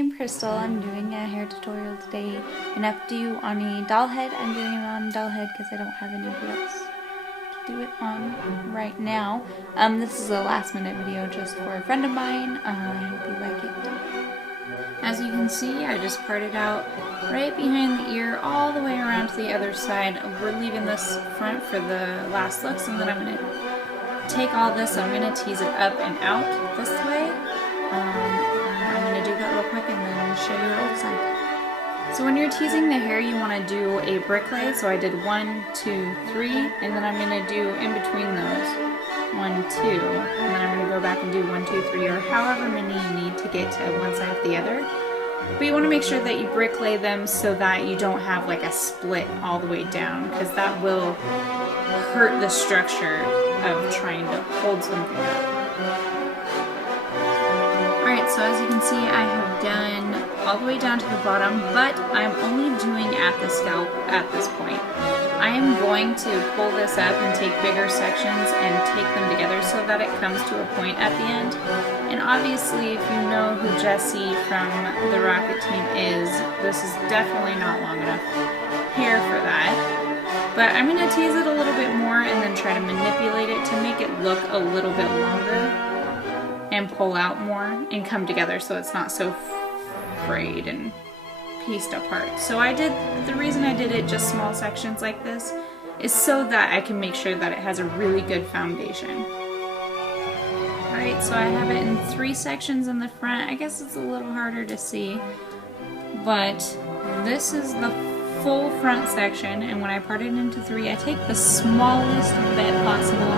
I'm Crystal. I'm doing a hair tutorial today, an updo on a doll head. I'm doing it on a doll head because I don't have anybody else to do it on right now. This is a last minute video just for a friend of mine. I hope you like it. As you can see, I just parted out right behind the ear all the way around to the other side. We're leaving this front for the last looks, and then I'm going to take all this, I'm going to tease it up and out this way. I'm going to do that real quick and then show you what it looks like. So when you're teasing the hair, you want to do a brick lay. So I did 1, 2, 3, and then I'm going to do in between those 1, 2, and then I'm going to go back and do 1, 2, 3, or however many you need to get to one side of the other. But you want to make sure that you brick lay them so that you don't have like a split all the way down, because that will hurt the structure of trying to hold something up. Alright, so as you can see, I have done all the way down to the bottom, but I'm only doing at the scalp at this point. I am going to pull this up and take bigger sections and take them together so that it comes to a point at the end. And obviously, if you know who Jessie from the Rocket team is, this is definitely not long enough hair for that. But I'm going to tease it a little bit more and then try to manipulate it to make it look a little bit longer and pull out more and come together so it's not so frayed and pieced apart. So the reason I did it just small sections like this is so that I can make sure that it has a really good foundation. Alright, so I have it in 3 sections in the front. I guess it's a little harder to see, but this is the full front section, and when I part it into 3, I take the smallest bit possible.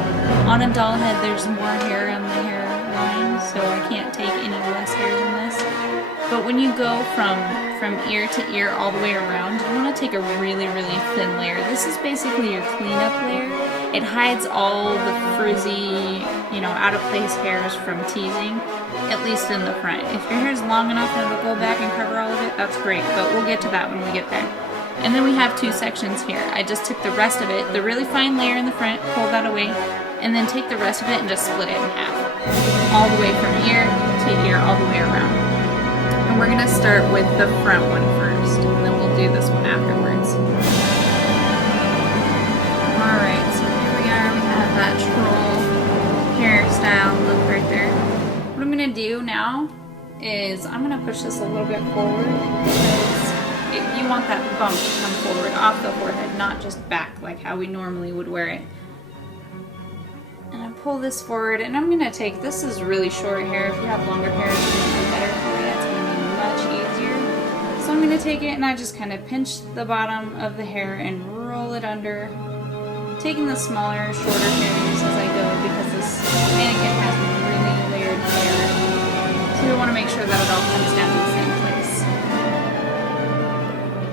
On a doll head, there's more hair on the hairline, so I can't take any less hair than this. But when you go from ear to ear all the way around, you want to take a really, really thin layer. This is basically your cleanup layer. It hides all the frizzy, out of place hairs from teasing, at least in the front. If your hair is long enough and it'll go back and cover all of it, that's great, but we'll get to that when we get there. And then we have 2 sections here. I just took the rest of it, the really fine layer in the front, pull that away, and then take the rest of it and just split it in half. All the way from ear to ear, all the way around. And we're going to start with the front one first, and then we'll do this one afterwards. Alright, so here we are. We have that troll hairstyle look right there. What I'm going to do now is I'm going to push this a little bit forward, because you want that bump to come forward off the forehead, not just back like how we normally would wear it. And I pull this forward, and I'm going to take, this is really short hair. If you have longer hair, it's going to be better for you. It's going to be much easier. So I'm going to take it and I just kind of pinch the bottom of the hair and roll it under, taking the smaller, shorter hairs as I go, because this mannequin has really layered hair. So we want to make sure that it all comes down in the same place.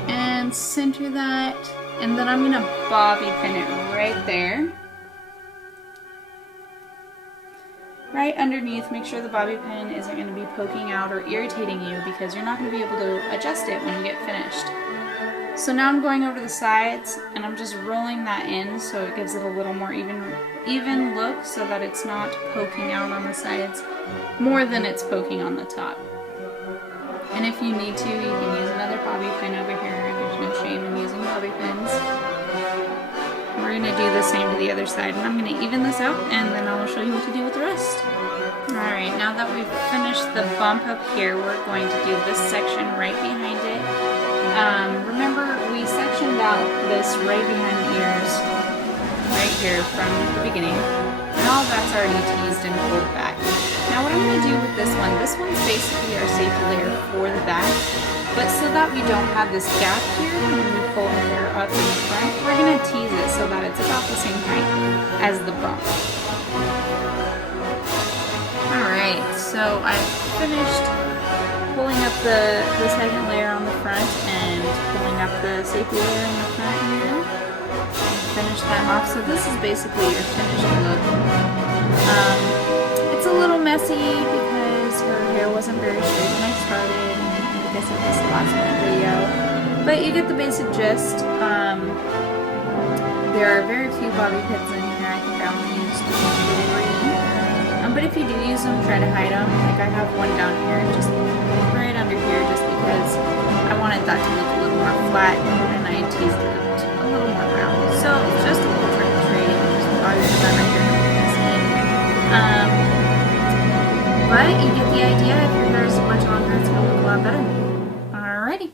And center that, and then I'm going to bobby pin it right there. Right underneath, make sure the bobby pin isn't going to be poking out or irritating you, because you're not going to be able to adjust it when you get finished. So now I'm going over the sides and I'm just rolling that in so it gives it a little more even look, so that it's not poking out on the sides more than it's poking on the top. And if you need to, you can use another bobby pin over here. There's no shame in using bobby pins. We're going to do the same to the other side, and I'm going to even this out, and then I'll show you what to do with the rest. Alright, now that we've finished the bump up here, we're going to do this section right behind it. Remember, we sectioned out this right behind the ears, right here from the beginning, and all that's already teased and pulled back. Now what I'm going to do with this one's basically our safety layer for the back. But so that we don't have this gap here when we pull the hair up in the front, we're going to tease it so that it's about the same height as the bump. Alright, so I've finished pulling up the second layer on the front and pulling up the safety layer in the front here. Finish that off. So this is basically your finished look. It's a little messy because her hair wasn't very straight when I started. I guess it was the last minute video, but you get the basic gist. There are very few bobby pins in here. I think I only used 3. But if you do use them, try to hide them. Like I have one down here, just right under here, flat and I teased it a little more round. So just a little trick or treat. Just probably put that right there. But you get the idea. If your hair is much longer, it's going to look a lot better. Alrighty.